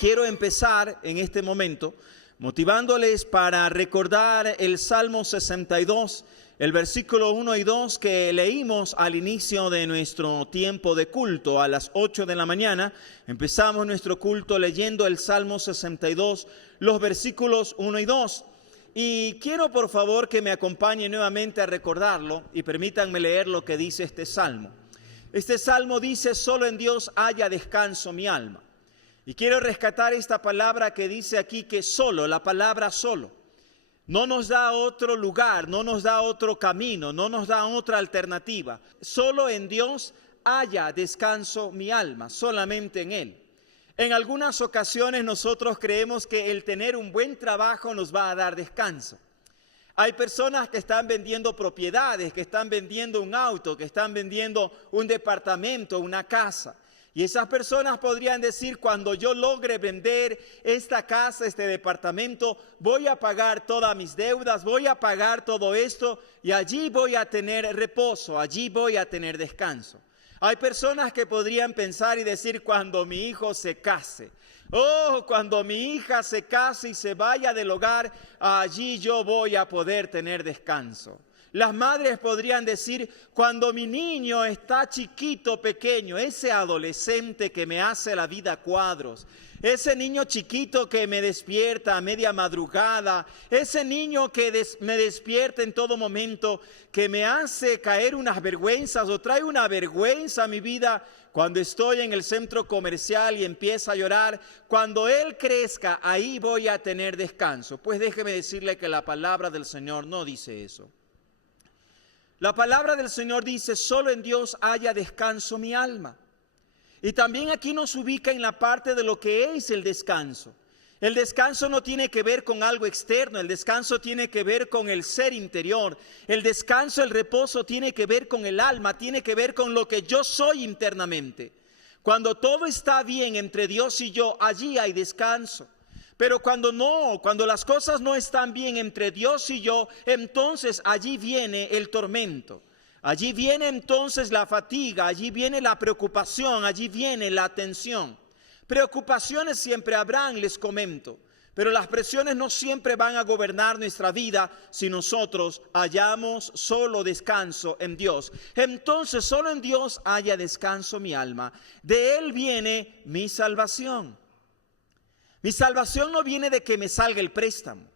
quiero empezar en este momento motivándoles para recordar el Salmo 62, el versículo 1 y 2 que leímos al inicio de nuestro tiempo de culto a las 8 de la mañana. Empezamos nuestro culto leyendo el Salmo 62, los versículos 1 y 2. Y quiero por favor que me acompañen nuevamente a recordarlo y permítanme leer lo que dice este salmo. Este salmo dice: solo en Dios haya descanso mi alma. Y quiero rescatar esta palabra que dice aquí, que solo, la palabra solo, no nos da otro lugar, no nos da otro camino, no nos da otra alternativa. Solo en Dios haya descanso mi alma, solamente en Él. En algunas ocasiones nosotros creemos que el tener un buen trabajo nos va a dar descanso. Hay personas que están vendiendo propiedades, que están vendiendo un auto, que están vendiendo un departamento, una casa. Y esas personas podrían decir: cuando yo logre vender esta casa, este departamento, voy a pagar todas mis deudas, voy a pagar todo esto y allí voy a tener reposo, allí voy a tener descanso. Hay personas que podrían pensar y decir: cuando mi hijo se case, cuando mi hija se case y se vaya del hogar, allí yo voy a poder tener descanso. Las madres podrían decir: cuando mi niño está chiquito, pequeño, ese adolescente que me hace la vida a cuadros, ese niño chiquito que me despierta a media madrugada, ese niño que me despierta en todo momento, que me hace caer unas vergüenzas o trae una vergüenza a mi vida cuando estoy en el centro comercial y empieza a llorar, cuando él crezca, ahí voy a tener descanso. Pues déjeme decirle que la palabra del Señor no dice eso. La palabra del Señor dice: solo en Dios haya descanso mi alma. Y también aquí nos ubica en la parte de lo que es el descanso. El descanso no tiene que ver con algo externo, el descanso tiene que ver con el ser interior. El descanso, el reposo tiene que ver con el alma, tiene que ver con lo que yo soy internamente. Cuando todo está bien entre Dios y yo, allí hay descanso. Pero cuando las cosas no están bien entre Dios y yo, entonces allí viene el tormento. Allí viene entonces la fatiga, allí viene la preocupación, allí viene la tensión. Preocupaciones siempre habrán, les comento, pero las presiones no siempre van a gobernar nuestra vida si nosotros hallamos solo descanso en Dios. Entonces solo en Dios haya descanso mi alma. De Él viene mi salvación. Mi salvación no viene de que me salga el préstamo.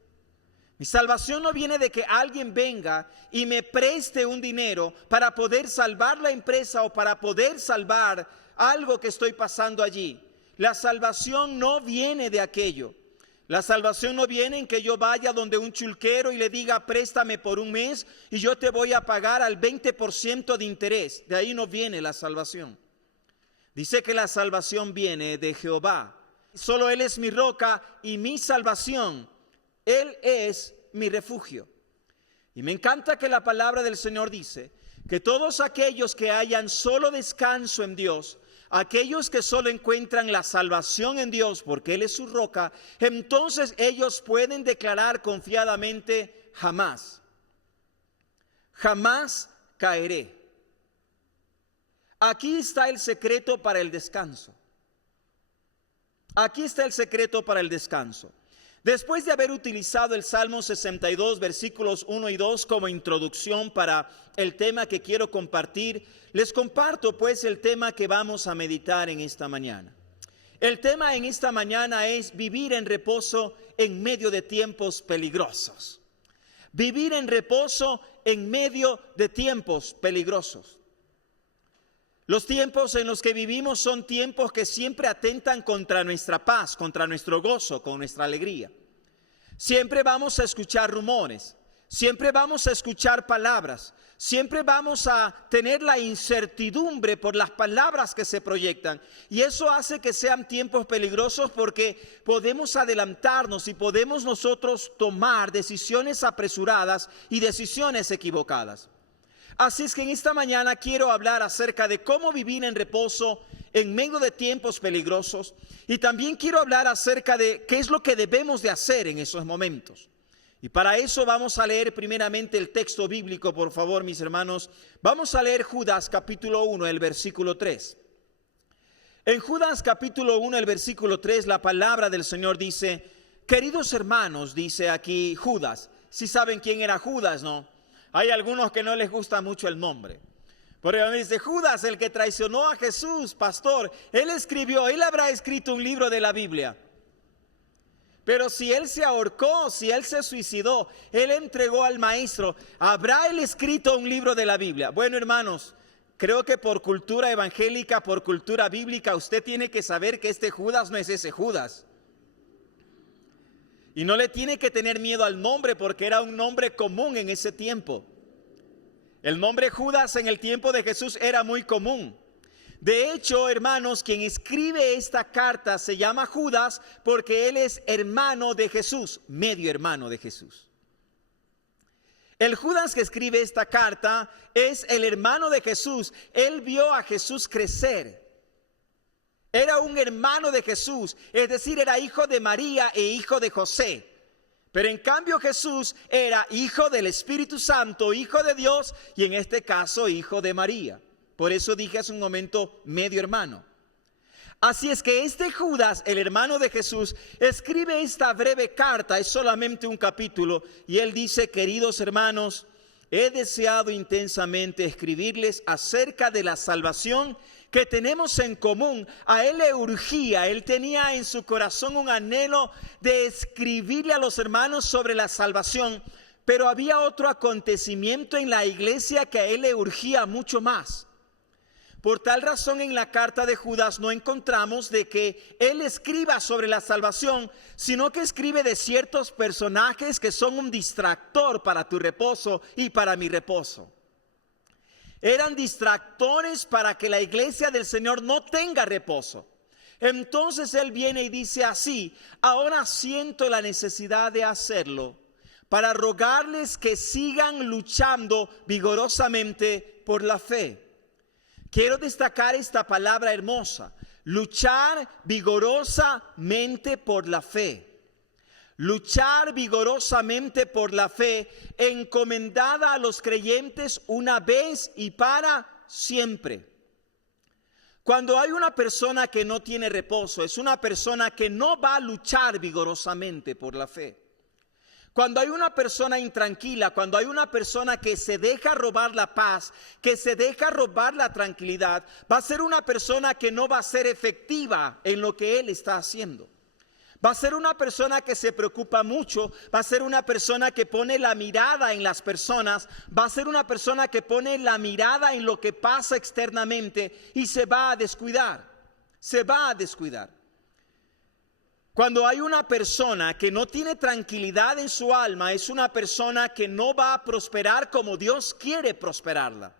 Mi salvación no viene de que alguien venga y me preste un dinero para poder salvar la empresa o para poder salvar algo que estoy pasando allí. La salvación no viene de aquello. La salvación no viene en que yo vaya donde un chulquero y le diga: préstame por un mes y yo te voy a pagar al 20% de interés. De ahí no viene la salvación. Dice que la salvación viene de Jehová. Solo Él es mi roca y mi salvación. Él es mi refugio. Y me encanta que la palabra del Señor dice que todos aquellos que hayan solo descanso en Dios, aquellos que solo encuentran la salvación en Dios porque Él es su roca, entonces ellos pueden declarar confiadamente: jamás caeré. Aquí está el secreto para el descanso. Aquí está el secreto para el descanso. Después de haber utilizado el Salmo 62, versículos 1 y 2 como introducción para el tema que quiero compartir, les comparto pues el tema que vamos a meditar en esta mañana. El tema en esta mañana es vivir en reposo en medio de tiempos peligrosos. Vivir en reposo en medio de tiempos peligrosos. Los tiempos en los que vivimos son tiempos que siempre atentan contra nuestra paz, contra nuestro gozo, con nuestra alegría. Siempre vamos a escuchar rumores, siempre vamos a escuchar palabras, siempre vamos a tener la incertidumbre por las palabras que se proyectan. Y eso hace que sean tiempos peligrosos porque podemos adelantarnos y podemos nosotros tomar decisiones apresuradas y decisiones equivocadas. Así es que en esta mañana quiero hablar acerca de cómo vivir en reposo en medio de tiempos peligrosos, y también quiero hablar acerca de qué es lo que debemos de hacer en esos momentos. Y para eso vamos a leer primeramente el texto bíblico, por favor, mis hermanos. Vamos a leer Judas capítulo 1, el versículo 3. En Judas capítulo 1, el versículo 3, la palabra del Señor dice: queridos hermanos, dice aquí Judas. Si saben quién era Judas, ¿no? Hay algunos que no les gusta mucho el nombre. Pero dice Judas, el que traicionó a Jesús, pastor. Él habrá escrito un libro de la Biblia. Pero si él se ahorcó, si él se suicidó, él entregó al maestro, ¿habrá él escrito un libro de la Biblia? Bueno, hermanos, creo que por cultura evangélica, por cultura bíblica, usted tiene que saber que este Judas no es ese Judas. Y no le tiene que tener miedo al nombre, porque era un nombre común en ese tiempo. El nombre Judas en el tiempo de Jesús era muy común. De hecho, hermanos, quien escribe esta carta se llama Judas porque él es hermano de Jesús, medio hermano de Jesús. El Judas que escribe esta carta es el hermano de Jesús. Él vio a Jesús crecer. Era un hermano de Jesús, es decir, era hijo de María e hijo de José. Pero en cambio Jesús era hijo del Espíritu Santo, hijo de Dios y en este caso hijo de María. Por eso dije hace un momento medio hermano. Así es que este Judas, el hermano de Jesús, escribe esta breve carta, es solamente un capítulo, y él dice: queridos hermanos, he deseado intensamente escribirles acerca de la salvación que tenemos en común. A él le urgía, él tenía en su corazón un anhelo de escribirle a los hermanos sobre la salvación, pero había otro acontecimiento en la iglesia que a él le urgía mucho más. Por tal razón en la carta de Judas no encontramos de que él escriba sobre la salvación, sino que escribe de ciertos personajes que son un distractor para tu reposo y para mi reposo. Eran distractores para que la iglesia del Señor no tenga reposo. Entonces él viene y dice así: ahora siento la necesidad de hacerlo para rogarles que sigan luchando vigorosamente por la fe. Quiero destacar esta palabra hermosa: luchar vigorosamente por la fe. Luchar vigorosamente por la fe, encomendada a los creyentes una vez y para siempre. Cuando hay una persona que no tiene reposo, es una persona que no va a luchar vigorosamente por la fe. Cuando hay una persona intranquila, cuando hay una persona que se deja robar la paz, que se deja robar la tranquilidad, va a ser una persona que no va a ser efectiva en lo que él está haciendo. Va a ser una persona que se preocupa mucho, va a ser una persona que pone la mirada en las personas, va a ser una persona que pone la mirada en lo que pasa externamente y se va a descuidar, se va a descuidar. Cuando hay una persona que no tiene tranquilidad en su alma, es una persona que no va a prosperar como Dios quiere prosperarla.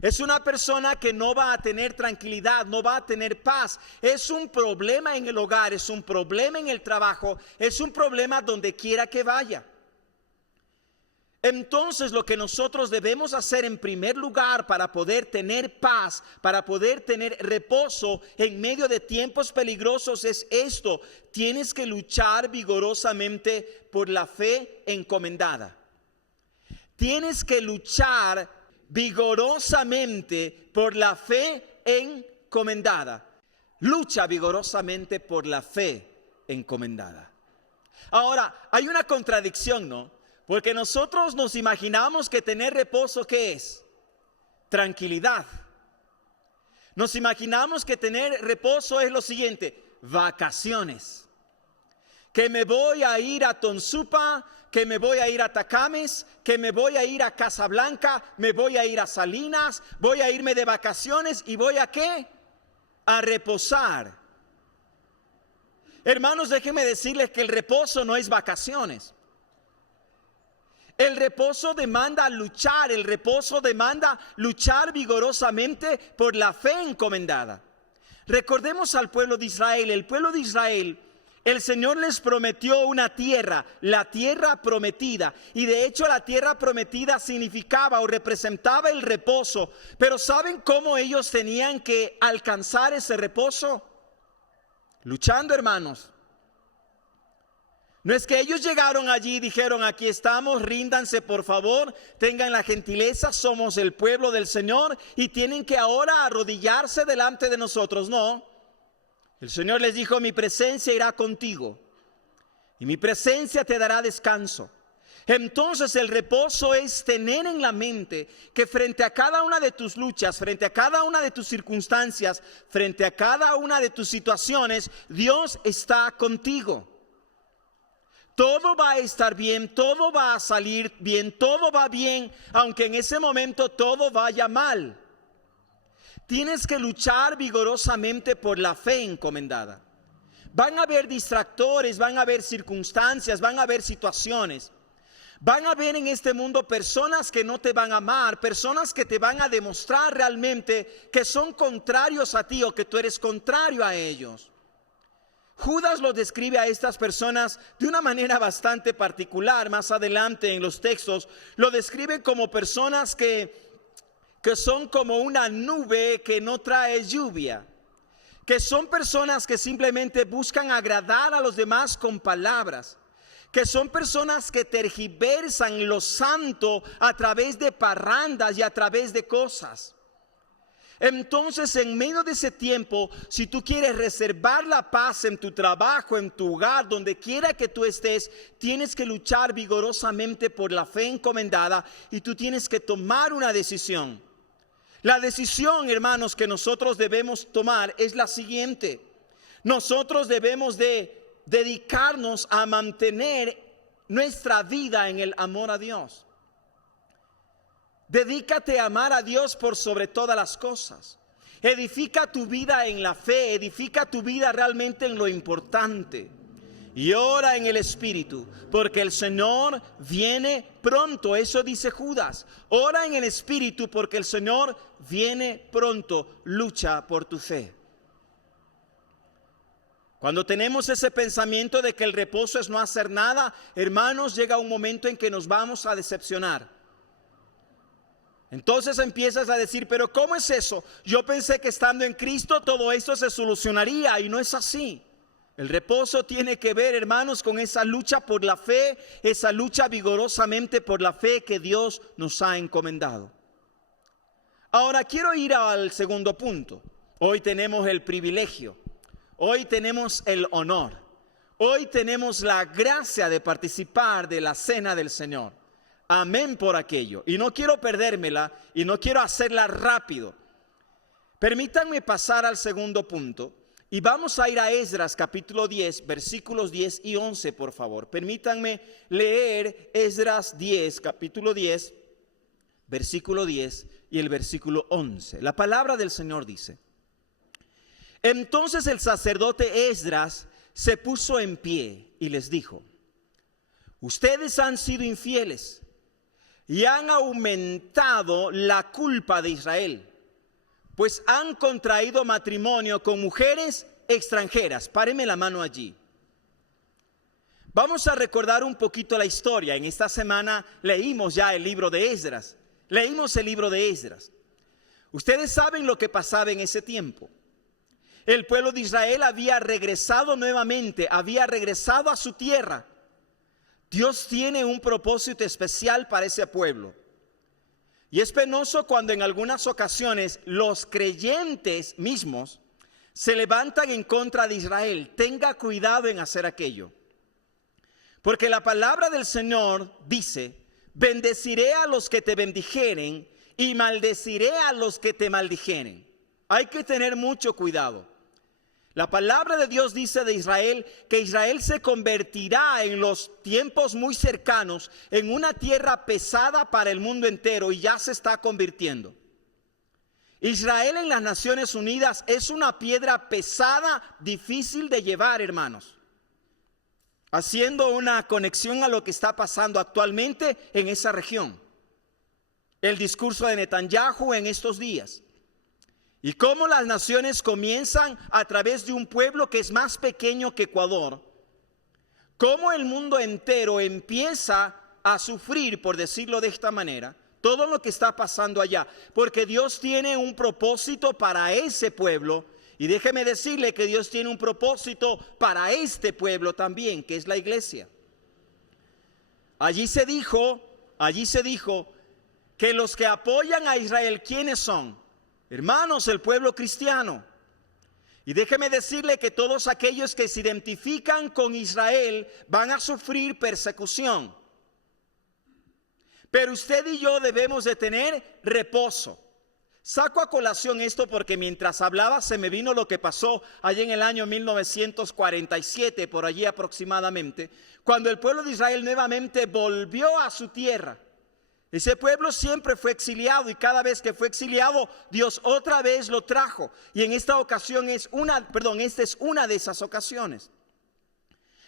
Es una persona que no va a tener tranquilidad, no va a tener paz. Es un problema en el hogar, es un problema en el trabajo, es un problema donde quiera que vaya. Entonces lo que nosotros debemos hacer en primer lugar para poder tener paz, para poder tener reposo en medio de tiempos peligrosos es esto: tienes que luchar vigorosamente por la fe encomendada. Tienes que luchar vigorosamente por la fe encomendada. Lucha vigorosamente por la fe encomendada. Ahora, hay una contradicción, ¿no? Porque nosotros nos imaginamos que tener reposo, ¿qué es? Tranquilidad. Nos imaginamos que tener reposo es lo siguiente: vacaciones. Que me voy a ir a Tonsupa, que me voy a ir a Tacames, que me voy a ir a Casablanca, me voy a ir a Salinas, voy a irme de vacaciones y voy a ¿qué? A reposar. Hermanos, déjenme decirles que el reposo no es vacaciones. El reposo demanda luchar, el reposo demanda luchar vigorosamente por la fe encomendada. Recordemos al pueblo de Israel. El pueblo de Israel, el Señor les prometió una tierra, la tierra prometida. Y de hecho la tierra prometida significaba o representaba el reposo. Pero ¿saben cómo ellos tenían que alcanzar ese reposo? Luchando, hermanos. No es que ellos llegaron allí y dijeron: aquí estamos, ríndanse por favor, tengan la gentileza, somos el pueblo del Señor y tienen que ahora arrodillarse delante de nosotros. No, El Señor les dijo: mi presencia irá contigo y mi presencia te dará descanso. Entonces el reposo es tener en la mente que frente a cada una de tus luchas, frente a cada una de tus circunstancias, frente a cada una de tus situaciones, Dios está contigo. Todo va a estar bien, todo va a salir bien, todo va bien, aunque en ese momento todo vaya mal. Tienes que luchar vigorosamente por la fe encomendada. Van a haber distractores, van a haber circunstancias, van a haber situaciones. Van a haber en este mundo personas que no te van a amar, personas que te van a demostrar realmente que son contrarios a ti o que tú eres contrario a ellos. Judas lo describe a estas personas de una manera bastante particular. Más adelante en los textos lo describe como personas que son como una nube que no trae lluvia, que son personas que simplemente buscan agradar a los demás con palabras, que son personas que tergiversan lo santo a través de parrandas y a través de cosas. Entonces, en medio de ese tiempo, si tú quieres reservar la paz en tu trabajo, en tu hogar, donde quiera que tú estés, tienes que luchar vigorosamente por la fe encomendada y tú tienes que tomar una decisión. La decisión, hermanos, que nosotros debemos tomar es la siguiente. Nosotros debemos de dedicarnos a mantener nuestra vida en el amor a Dios. Dedícate a amar a Dios por sobre todas las cosas. Edifica tu vida en la fe, edifica tu vida realmente en lo importante. Y ora en el Espíritu, porque el Señor viene pronto. Eso dice Judas. Ora en el Espíritu, porque el Señor viene pronto. Lucha por tu fe. Cuando tenemos ese pensamiento de que el reposo es no hacer nada, hermanos, llega un momento en que nos vamos a decepcionar. Entonces empiezas a decir: pero ¿cómo es eso? Yo pensé que estando en Cristo todo esto se solucionaría, y no es así. El reposo tiene que ver, hermanos, con esa lucha por la fe, esa lucha vigorosamente por la fe que Dios nos ha encomendado. Ahora quiero ir al segundo punto. Hoy tenemos el privilegio, hoy tenemos el honor, hoy tenemos la gracia de participar de la cena del Señor. Amén por aquello. Y no quiero perdérmela y no quiero hacerla rápido. Permítanme pasar al segundo punto y vamos a ir a Esdras capítulo 10, versículos 10 y 11, por favor. Permítanme leer Esdras 10, capítulo 10, versículo 10 y el versículo 11. La palabra del Señor dice: entonces el sacerdote Esdras se puso en pie y les dijo: ustedes han sido infieles y han aumentado la culpa de Israel, pues han contraído matrimonio con mujeres extranjeras. Páreme la mano allí. Vamos a recordar un poquito la historia. En esta semana leímos ya el libro de Esdras. Leímos el libro de Esdras. Ustedes saben lo que pasaba en ese tiempo. El pueblo de Israel había regresado nuevamente, había regresado a su tierra. Dios tiene un propósito especial para ese pueblo. Y es penoso cuando en algunas ocasiones los creyentes mismos se levantan en contra de Israel. Tenga cuidado en hacer aquello. Porque la palabra del Señor dice: bendeciré a los que te bendijeren y maldeciré a los que te maldijeren. Hay que tener mucho cuidado. La palabra de Dios dice de Israel que Israel se convertirá en los tiempos muy cercanos en una tierra pesada para el mundo entero, y ya se está convirtiendo. Israel en las Naciones Unidas es una piedra pesada, difícil de llevar, hermanos. Haciendo una conexión a lo que está pasando actualmente en esa región. El discurso de Netanyahu en estos días. Y cómo las naciones comienzan a través de un pueblo que es más pequeño que Ecuador. Cómo el mundo entero empieza a sufrir, por decirlo de esta manera, todo lo que está pasando allá. Porque Dios tiene un propósito para ese pueblo. Y déjeme decirle que Dios tiene un propósito para este pueblo también, que es la iglesia. Allí se dijo que los que apoyan a Israel, ¿quiénes son? Hermanos, el pueblo cristiano. Y déjeme decirle que todos aquellos que se identifican con Israel van a sufrir persecución. Pero usted y yo debemos de tener reposo. Saco a colación esto porque mientras hablaba se me vino lo que pasó allí en el año 1947, por allí aproximadamente, cuando el pueblo de Israel nuevamente volvió a su tierra. Ese pueblo siempre fue exiliado y cada vez que fue exiliado, Dios otra vez lo trajo. Y en esta ocasión esta es una de esas ocasiones.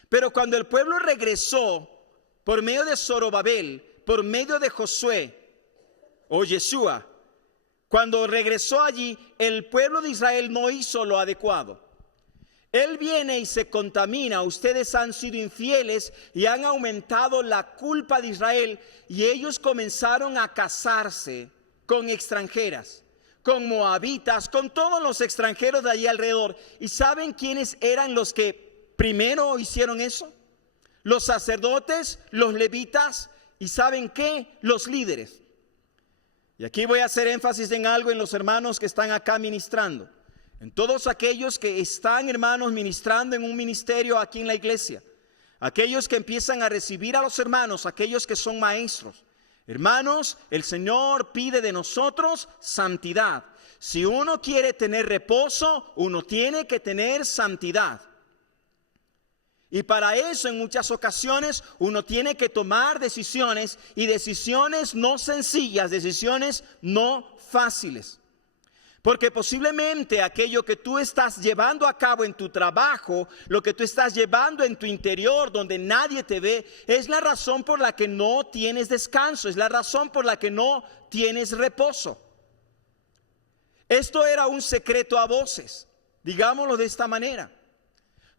Pero cuando el pueblo regresó por medio de Zorobabel, por medio de Josué o Yeshua, cuando regresó allí, el pueblo de Israel no hizo lo adecuado. Él viene y se contamina. Ustedes han sido infieles y han aumentado la culpa de Israel. Y ellos comenzaron a casarse con extranjeras, con moabitas, con todos los extranjeros de allí alrededor. ¿Y saben quiénes eran los que primero hicieron eso? Los sacerdotes, los levitas y ¿saben qué? Los líderes. Y aquí voy a hacer énfasis en algo en los hermanos que están acá ministrando. En todos aquellos que están, hermanos, ministrando en un ministerio aquí en la iglesia. Aquellos que empiezan a recibir a los hermanos, aquellos que son maestros. Hermanos, el Señor pide de nosotros santidad. Si uno quiere tener reposo, uno tiene que tener santidad. Y para eso en muchas ocasiones uno tiene que tomar decisiones y decisiones no sencillas, decisiones no fáciles. Porque posiblemente aquello que tú estás llevando a cabo en tu trabajo, lo que tú estás llevando en tu interior donde nadie te ve, es la razón por la que no tienes descanso, es la razón por la que no tienes reposo. Esto era un secreto a voces, digámoslo de esta manera.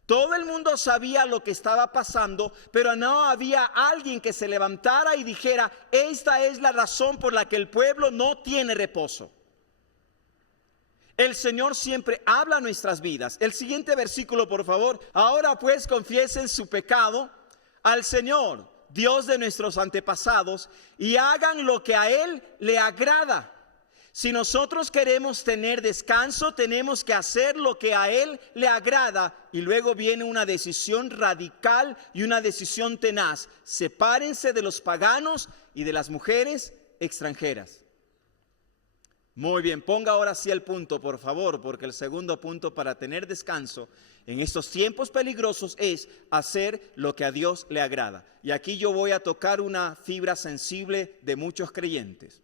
Todo el mundo sabía lo que estaba pasando, pero no había alguien que se levantara y dijera, esta es la razón por la que el pueblo no tiene reposo. El Señor siempre habla a nuestras vidas. El siguiente versículo, por favor. Ahora pues confiesen su pecado al Señor, Dios de nuestros antepasados, y hagan lo que a Él le agrada. Si nosotros queremos tener descanso, tenemos que hacer lo que a Él le agrada. Y luego viene una decisión radical y una decisión tenaz. Sepárense de los paganos y de las mujeres extranjeras. Muy bien, ponga ahora sí el punto, por favor, porque el segundo punto para tener descanso en estos tiempos peligrosos es hacer lo que a Dios le agrada. Y aquí yo voy a tocar una fibra sensible de muchos creyentes.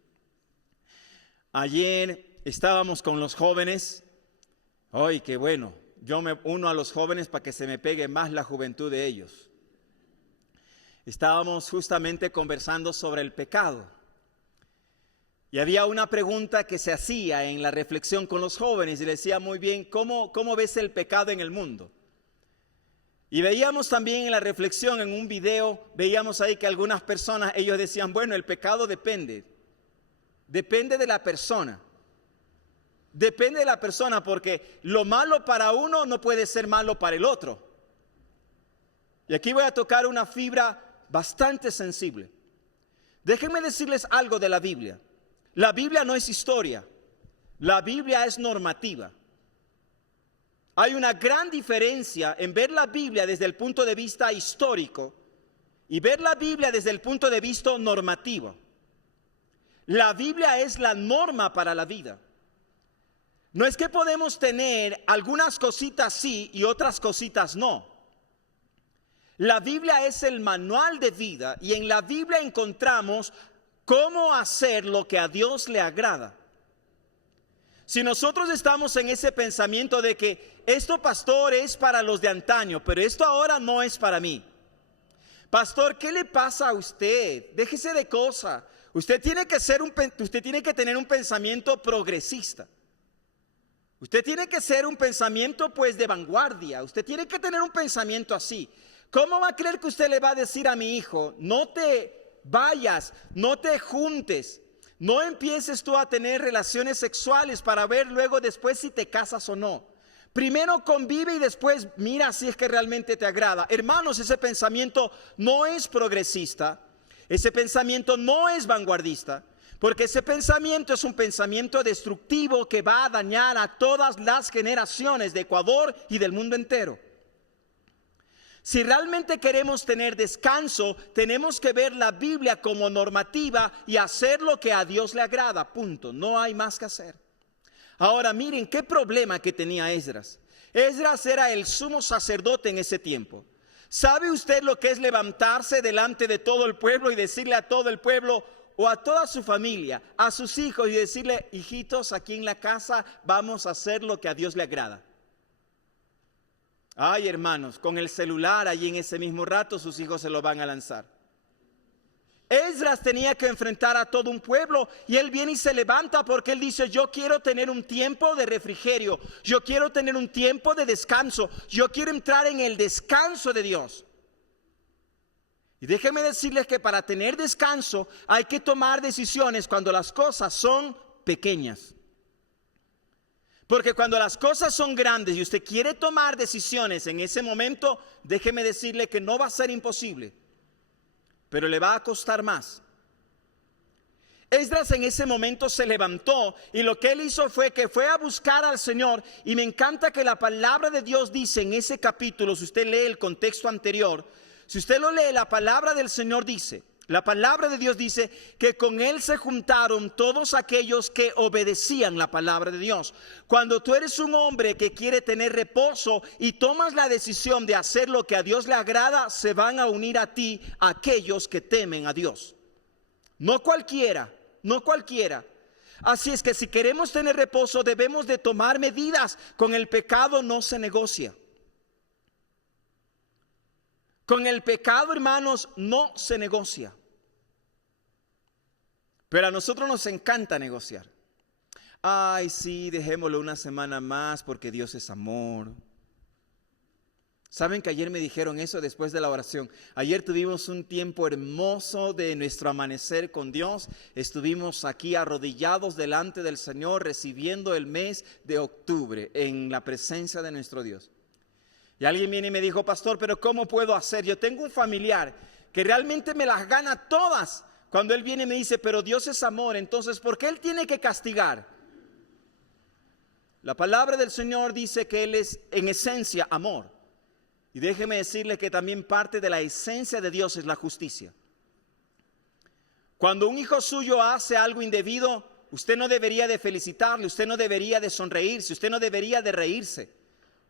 Ayer estábamos con los jóvenes. ¡Ay, qué bueno! Yo me uno a los jóvenes para que se me pegue más la juventud de ellos. Estábamos justamente conversando sobre el pecado. Y había una pregunta que se hacía en la reflexión con los jóvenes y le decía muy bien, ¿cómo ves el pecado en el mundo? Y veíamos también en la reflexión, en un video, veíamos ahí que algunas personas, ellos decían, bueno, el pecado depende de la persona. Depende de la persona porque lo malo para uno no puede ser malo para el otro. Y aquí voy a tocar una fibra bastante sensible. Déjenme decirles algo de la Biblia. La Biblia no es historia, la Biblia es normativa. Hay una gran diferencia en ver la Biblia desde el punto de vista histórico y ver la Biblia desde el punto de vista normativo. La Biblia es la norma para la vida. No es que podemos tener algunas cositas sí y otras cositas no. La Biblia es el manual de vida y en la Biblia encontramos cómo hacer lo que a Dios le agrada. Si nosotros estamos en ese pensamiento de que esto, pastor, es para los de antaño, pero esto ahora no es para mí. Pastor, ¿qué le pasa a usted? Déjese de cosas. Usted tiene que tener un pensamiento progresista. Usted tiene que ser un pensamiento pues de vanguardia. Usted tiene que tener un pensamiento así. ¿Cómo va a creer que usted le va a decir a mi hijo, no te vayas, no te juntes, no empieces tú a tener relaciones sexuales para ver luego después si te casas o no? Primero convive y después mira si es que realmente te agrada. Hermanos, ese pensamiento no es progresista, ese pensamiento no es vanguardista, Porque ese pensamiento es un pensamiento destructivo que va a dañar a todas las generaciones de Ecuador y del mundo entero. Si realmente queremos tener descanso, tenemos que ver la Biblia como normativa y hacer lo que a Dios le agrada, punto. No hay más que hacer. Ahora miren qué problema que tenía Esdras. Esdras era el sumo sacerdote en ese tiempo. ¿Sabe usted lo que es levantarse delante de todo el pueblo y decirle a todo el pueblo o a toda su familia, a sus hijos y decirle, hijitos, aquí en la casa vamos a hacer lo que a Dios le agrada? Ay, hermanos, con el celular allí en ese mismo rato sus hijos se lo van a lanzar. Esdras tenía que enfrentar a todo un pueblo y él viene y se levanta porque él dice, yo quiero tener un tiempo de refrigerio, yo quiero tener un tiempo de descanso, yo quiero entrar en el descanso de Dios. Y déjenme decirles que para tener descanso hay que tomar decisiones cuando las cosas son pequeñas. Porque cuando las cosas son grandes y usted quiere tomar decisiones en ese momento, déjeme decirle que no va a ser imposible, pero le va a costar más. Esdras en ese momento se levantó y lo que él hizo fue que fue a buscar al Señor. Y me encanta que la palabra de Dios dice en ese capítulo, si usted lee el contexto anterior, si usted lo lee, la palabra del Señor dice, la palabra de Dios dice que con él se juntaron todos aquellos que obedecían la palabra de Dios. Cuando tú eres un hombre que quiere tener reposo y tomas la decisión de hacer lo que a Dios le agrada, se van a unir a ti aquellos que temen a Dios. No cualquiera, no cualquiera. Así es que si queremos tener reposo debemos de tomar medidas. Con el pecado no se negocia. Con el pecado, hermanos, no se negocia. Pero a nosotros nos encanta negociar. Ay, sí, dejémoslo una semana más porque Dios es amor. ¿Saben que ayer me dijeron eso después de la oración? Ayer tuvimos un tiempo hermoso de nuestro amanecer con Dios. Estuvimos aquí arrodillados delante del Señor recibiendo el mes de octubre en la presencia de nuestro Dios. Y alguien viene y me dijo, pastor, pero ¿cómo puedo hacer? Yo tengo un familiar que realmente me las gana todas. Cuando él viene y me dice, pero Dios es amor, entonces ¿por qué él tiene que castigar? La palabra del Señor dice que Él es en esencia amor. Y déjeme decirle que también parte de la esencia de Dios es la justicia. Cuando un hijo suyo hace algo indebido, usted no debería de felicitarle, usted no debería de sonreírse, usted no debería de reírse.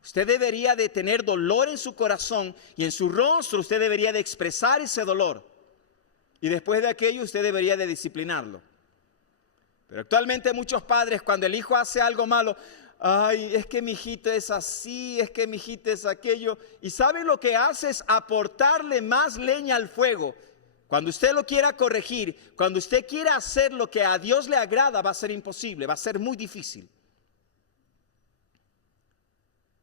Usted debería de tener dolor en su corazón y en su rostro usted debería de expresar ese dolor. Y después de aquello usted debería de disciplinarlo. Pero actualmente muchos padres cuando el hijo hace algo malo, ay, es que mi hijito es así, es que mi hijito es aquello. Y ¿saben lo que hace? Es aportarle más leña al fuego. Cuando usted lo quiera corregir, cuando usted quiera hacer lo que a Dios le agrada, va a ser imposible, va a ser muy difícil.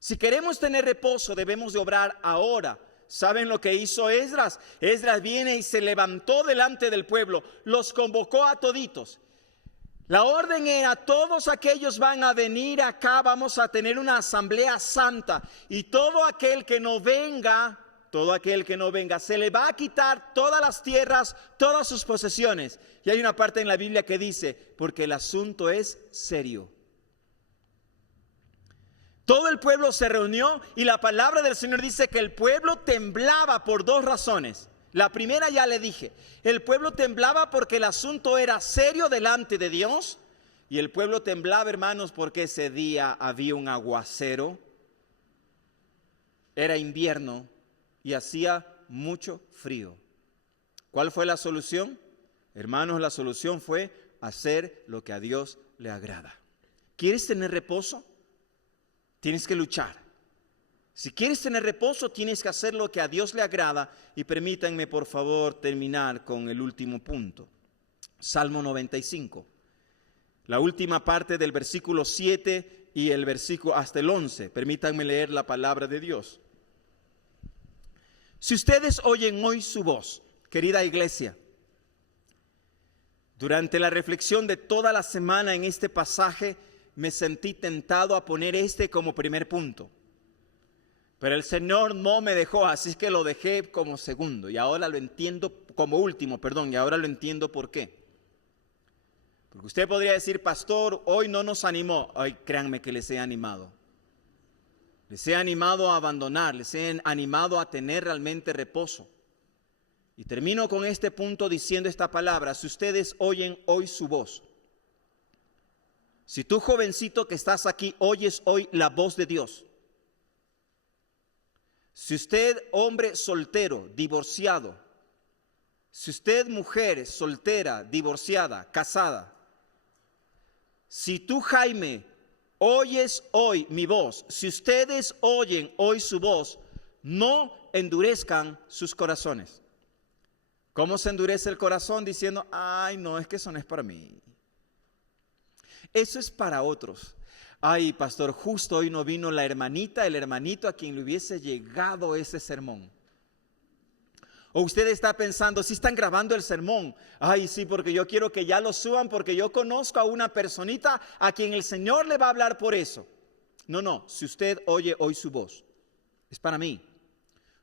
Si queremos tener reposo, debemos de obrar ahora. ¿Saben lo que hizo Esdras? Esdras viene y se levantó delante del pueblo, los convocó a toditos. La orden era, todos aquellos van a venir acá, vamos a tener una asamblea santa. Y todo aquel que no venga, se le va a quitar todas las tierras, todas sus posesiones. Y hay una parte en la Biblia que dice, porque el asunto es serio. Todo el pueblo se reunió y la palabra del Señor dice que el pueblo temblaba por dos razones. La primera ya le dije, el pueblo temblaba porque el asunto era serio delante de Dios. Y el pueblo temblaba, hermanos, porque ese día había un aguacero. Era invierno y hacía mucho frío. ¿Cuál fue la solución? Hermanos, la solución fue hacer lo que a Dios le agrada. ¿Quieres tener reposo? Tienes que luchar. Si quieres tener reposo, tienes que hacer lo que a Dios le agrada. Y permítanme, por favor, terminar con el último punto. Salmo 95. La última parte del versículo 7 y el versículo hasta el 11. Permítanme leer la palabra de Dios. Si ustedes oyen hoy su voz, querida iglesia, durante la reflexión de toda la semana en este pasaje, me sentí tentado a poner como primer punto. Pero el Señor no me dejó, así es que lo dejé como segundo. Y ahora lo entiendo como último, y ahora lo entiendo por qué. Porque usted podría decir, pastor, hoy no nos animó. Ay, créanme que les he animado. Les he animado a abandonar, les he animado a tener realmente reposo. Y termino con este punto diciendo esta palabra: si ustedes oyen hoy su voz, si tú, jovencito que estás aquí, oyes hoy la voz de Dios, si usted, hombre soltero, divorciado, si usted, mujer soltera, divorciada, casada, si tú, Jaime, oyes hoy mi voz, si ustedes oyen hoy su voz, no endurezcan sus corazones. ¿Cómo se endurece el corazón? Diciendo, ay, no, es que eso no es para mí. Eso es para otros. Ay, pastor, justo hoy no vino la hermanita, el hermanito a quien le hubiese llegado ese sermón. O usted está pensando, si están grabando el sermón. Ay, sí, porque yo quiero que ya lo suban, porque yo conozco a una personita a quien el Señor le va a hablar por eso. No, si usted oye hoy su voz, es para mí.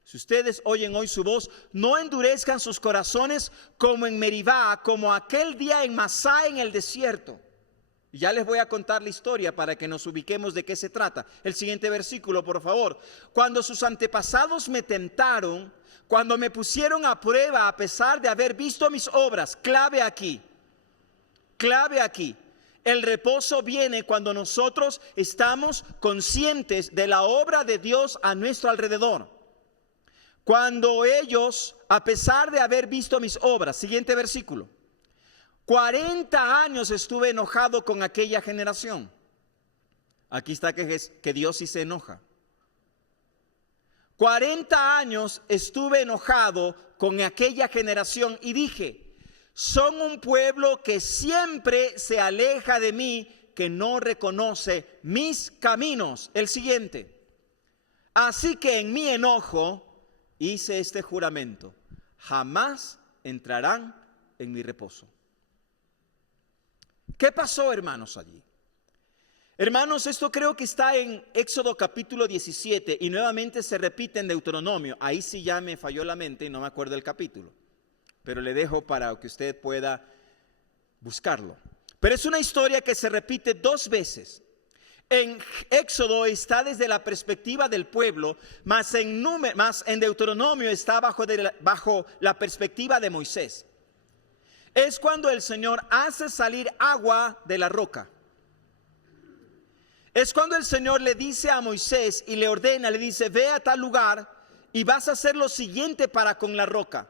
Si ustedes oyen hoy su voz, no endurezcan sus corazones como en Meribá, como aquel día en Masá en el desierto. Y ya les voy a contar la historia para que nos ubiquemos de qué se trata. El siguiente versículo, por favor. Cuando sus antepasados me tentaron, cuando me pusieron a prueba a pesar de haber visto mis obras, clave aquí. El reposo viene cuando nosotros estamos conscientes de la obra de Dios a nuestro alrededor. Cuando ellos, a pesar de haber visto mis obras, siguiente versículo, 40 años estuve enojado con aquella generación. Aquí está que Dios sí se enoja. 40 años estuve enojado con aquella generación y dije, son un pueblo que siempre se aleja de mí, que no reconoce mis caminos. El siguiente. Así que en mi enojo hice este juramento: jamás entrarán en mi reposo. ¿Qué pasó, hermanos, allí? Hermanos, esto creo que está en Éxodo capítulo 17 y nuevamente se repite en Deuteronomio. Ahí sí ya me falló la mente y no me acuerdo el capítulo, pero le dejo para que usted pueda buscarlo. Pero es una historia que se repite 2 veces. En Éxodo está desde la perspectiva del pueblo, más en Deuteronomio está bajo la perspectiva de Moisés. Es cuando el Señor hace salir agua de la roca. Es cuando el Señor le dice a Moisés y le ordena, le dice, ve a tal lugar y vas a hacer lo siguiente para con la roca.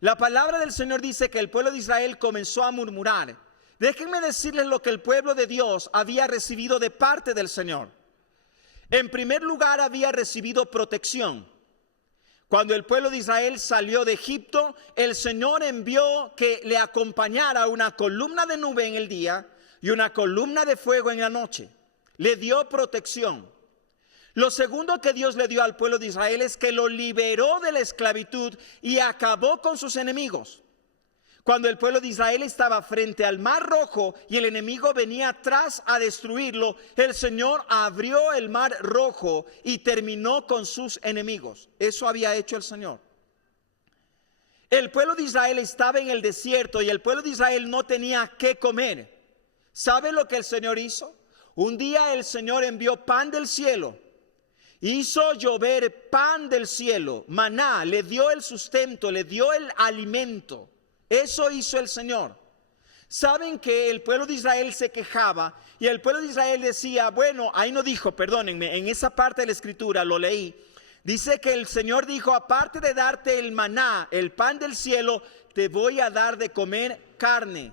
La palabra del Señor dice que el pueblo de Israel comenzó a murmurar. Déjenme decirles lo que el pueblo de Dios había recibido de parte del Señor. En primer lugar, había recibido protección. Cuando el pueblo de Israel salió de Egipto, el Señor envió que le acompañara una columna de nube en el día y una columna de fuego en la noche. Le dio protección. Lo segundo que Dios le dio al pueblo de Israel es que lo liberó de la esclavitud y acabó con sus enemigos. Cuando el pueblo de Israel estaba frente al Mar Rojo y el enemigo venía atrás a destruirlo, el Señor abrió el Mar Rojo y terminó con sus enemigos. Eso había hecho el Señor. El pueblo de Israel estaba en el desierto y el pueblo de Israel no tenía qué comer. ¿Sabe lo que el Señor hizo? Un día el Señor envió pan del cielo. Hizo llover pan del cielo, maná, le dio el sustento, le dio el alimento. Eso hizo el Señor. Saben que el pueblo de Israel se quejaba y el pueblo de Israel decía, bueno, ahí no dijo, perdónenme, en esa parte de la escritura lo leí. Dice que el Señor dijo, aparte de darte el maná, el pan del cielo, te voy a dar de comer carne.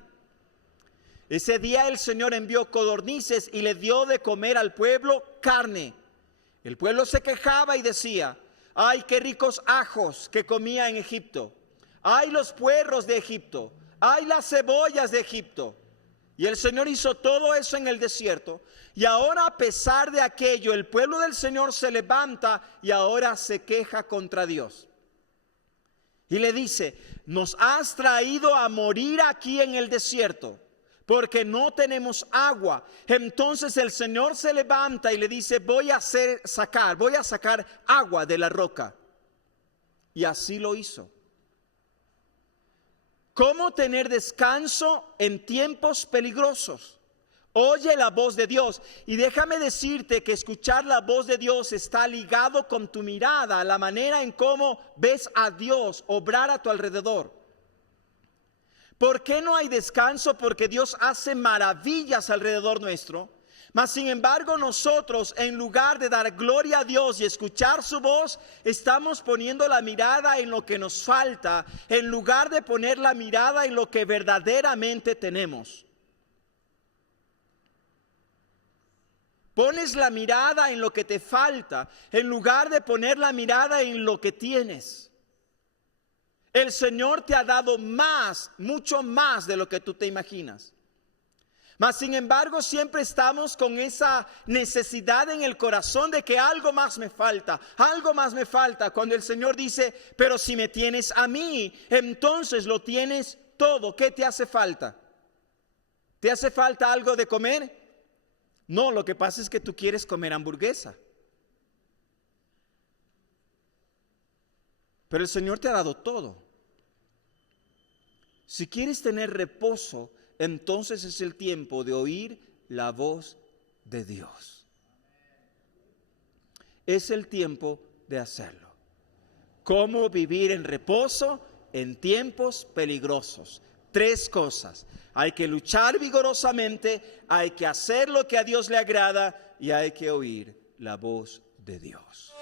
Ese día el Señor envió codornices y le dio de comer al pueblo carne. El pueblo se quejaba y decía, ay, qué ricos ajos que comía en Egipto. Ay, los puerros de Egipto. Ay, las cebollas de Egipto. Y el Señor hizo todo eso en el desierto. Y ahora, a pesar de aquello, el pueblo del Señor se levanta y ahora se queja contra Dios. Y le dice, nos has traído a morir aquí en el desierto, porque no tenemos agua. Entonces el Señor se levanta y le dice, voy a sacar agua de la roca. Y así lo hizo. ¿Cómo tener descanso en tiempos peligrosos? Oye la voz de Dios. Y déjame decirte que escuchar la voz de Dios está ligado con tu mirada, la manera en cómo ves a Dios obrar a tu alrededor. ¿Por qué no hay descanso? Porque Dios hace maravillas alrededor nuestro. Mas sin embargo nosotros, en lugar de dar gloria a Dios y escuchar su voz, estamos poniendo la mirada en lo que nos falta, en lugar de poner la mirada en lo que verdaderamente tenemos. Pones la mirada en lo que te falta, en lugar de poner la mirada en lo que tienes. El Señor te ha dado más, mucho más de lo que tú te imaginas. Mas sin embargo siempre estamos con esa necesidad en el corazón de que algo más me falta, cuando el Señor dice, pero si me tienes a mí, entonces lo tienes todo. ¿Qué te hace falta? ¿Te hace falta algo de comer? No, lo que pasa es que tú quieres comer hamburguesa. Pero el Señor te ha dado todo. Si quieres tener reposo, entonces es el tiempo de oír la voz de Dios. Es el tiempo de hacerlo. ¿Cómo vivir en reposo en tiempos peligrosos? 3 cosas. Hay que luchar vigorosamente, hay que hacer lo que a Dios le agrada y hay que oír la voz de Dios.